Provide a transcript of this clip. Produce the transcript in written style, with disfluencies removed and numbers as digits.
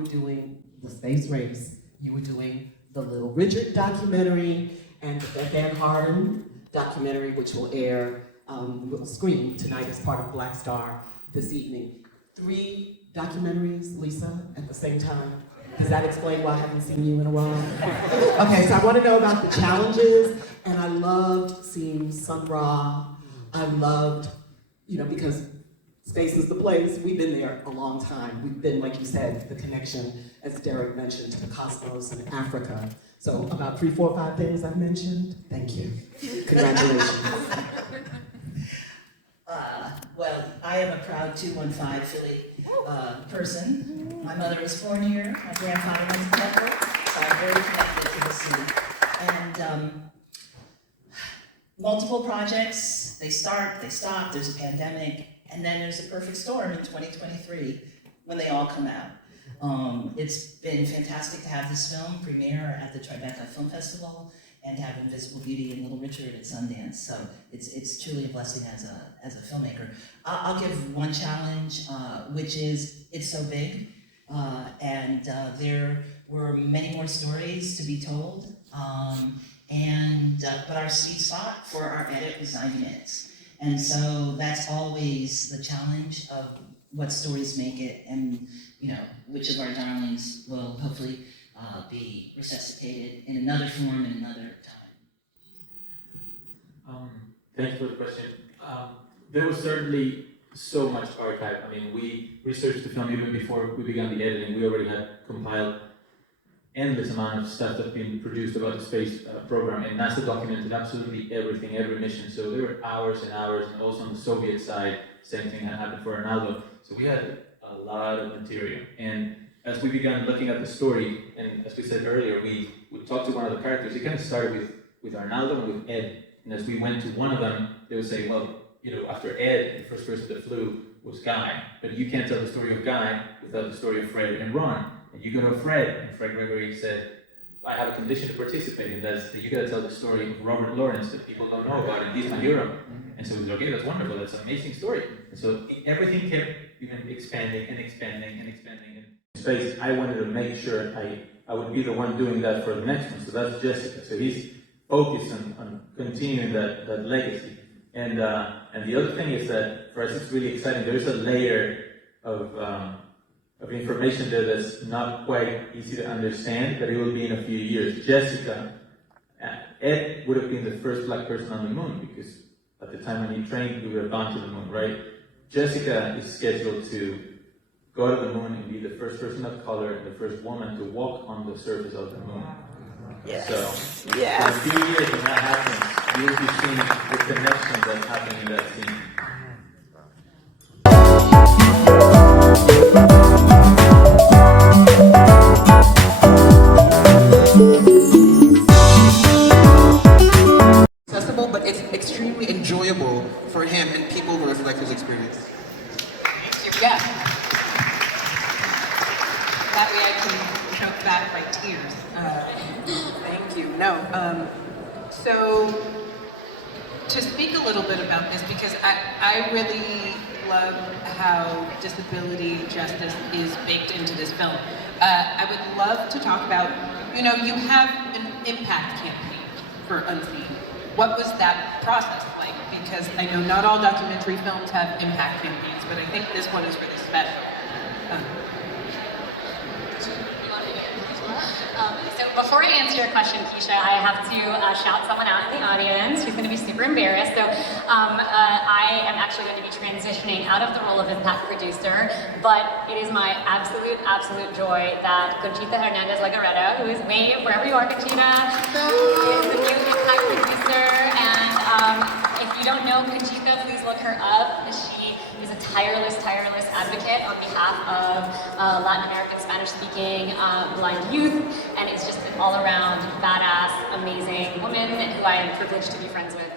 were doing the space race, you were doing the Little Richard documentary, and the Van Harden documentary, which will air, will screen tonight as part of BlackStar this evening. 3 documentaries, Lisa, at the same time. Does that explain why I haven't seen you in a while? Okay, so I want to know about the challenges, and I loved seeing Sun Ra. I loved, because space is the place. We've been there a long time. We've been, like you said, the connection, as Derek mentioned, to the cosmos and Africa. So about 3, 4, 5 things I've mentioned. Thank you. Congratulations. Well, I am a proud 215 Philly person. My mother was born here. My grandfather was a Denver, so I'm very connected to the city. And multiple projects, they start, they stop, there's a pandemic, and then there's a perfect storm in 2023 when they all come out. It's been fantastic to have this film premiere at the Tribeca Film Festival and to have Invisible Beauty and Little Richard at Sundance. So it's truly a blessing as a filmmaker. I'll give one challenge, which is it's so big, and there were many more stories to be told. But our sweet spot for our edit was 90 minutes. And so that's always the challenge of what stories make it, and which of our darlings will hopefully be resuscitated in another form in another time. Thanks for the question. There was certainly so much archive. I mean, we researched the film even before we began the editing. We already had compiled endless amount of stuff that's been produced about the space program, and NASA documented absolutely everything, every mission. So there were hours and hours, and also on the Soviet side, same thing had happened for Arnaldo. So we had a lot of material. And as we began looking at the story, and as we said earlier, we would talk to one of the characters. It kind of started with Arnaldo and with Ed. And as we went to one of them, they would say, well, after Ed, the first person that flew was Guy. But you can't tell the story of Guy without the story of Fred and Ron. And you go to Fred, and Fred Gregory said, I have a condition to participate in that you gotta tell the story of Robert Lawrence that people don't know about, and he's my hero. And so we said, okay, that's wonderful, that's an amazing story. And so everything kept expanding and expanding and expanding. In space, I wanted to make sure I would be the one doing that for the next one. So that's Jessica. So he's focused on continuing that legacy. And the other thing is that for us it's really exciting. There is a layer of information there that's not quite easy to understand, but it will be in a few years. Jessica, Ed would have been the first black person on the moon, because at the time when he trained, we would have gone to the moon, right? Jessica is scheduled to go to the moon and be the first person of color and the first woman to walk on the surface of the moon. Yes. So, yes. In a few years when that happens, you'll be seeing the connection that's happening in that scene. Accessible, but it's extremely enjoyable for him and people who reflect his experience. Yeah. That way I can choke back my tears. Thank you. No. So to speak a little bit about this, because I really love how disability justice is baked into this film. I would love to talk about, you have an impact campaign for Unseen. What was that process like? Because I know not all documentary films have impact campaigns, but I think this one is really special. So before I answer your question, Keisha, I have to shout someone out in the audience who's going to be super embarrassed. So I am actually going to be transitioning out of the role of impact producer, but it is my absolute joy that Conchita Hernandez Legarreta, who is me, wherever you are, Conchita, is the new impact producer. And if you don't know Conchita, please look her up. She is a tireless advocate on behalf of Latin American Spanish-speaking blind youth, and is just an all-around badass, amazing woman who I am privileged to be friends with.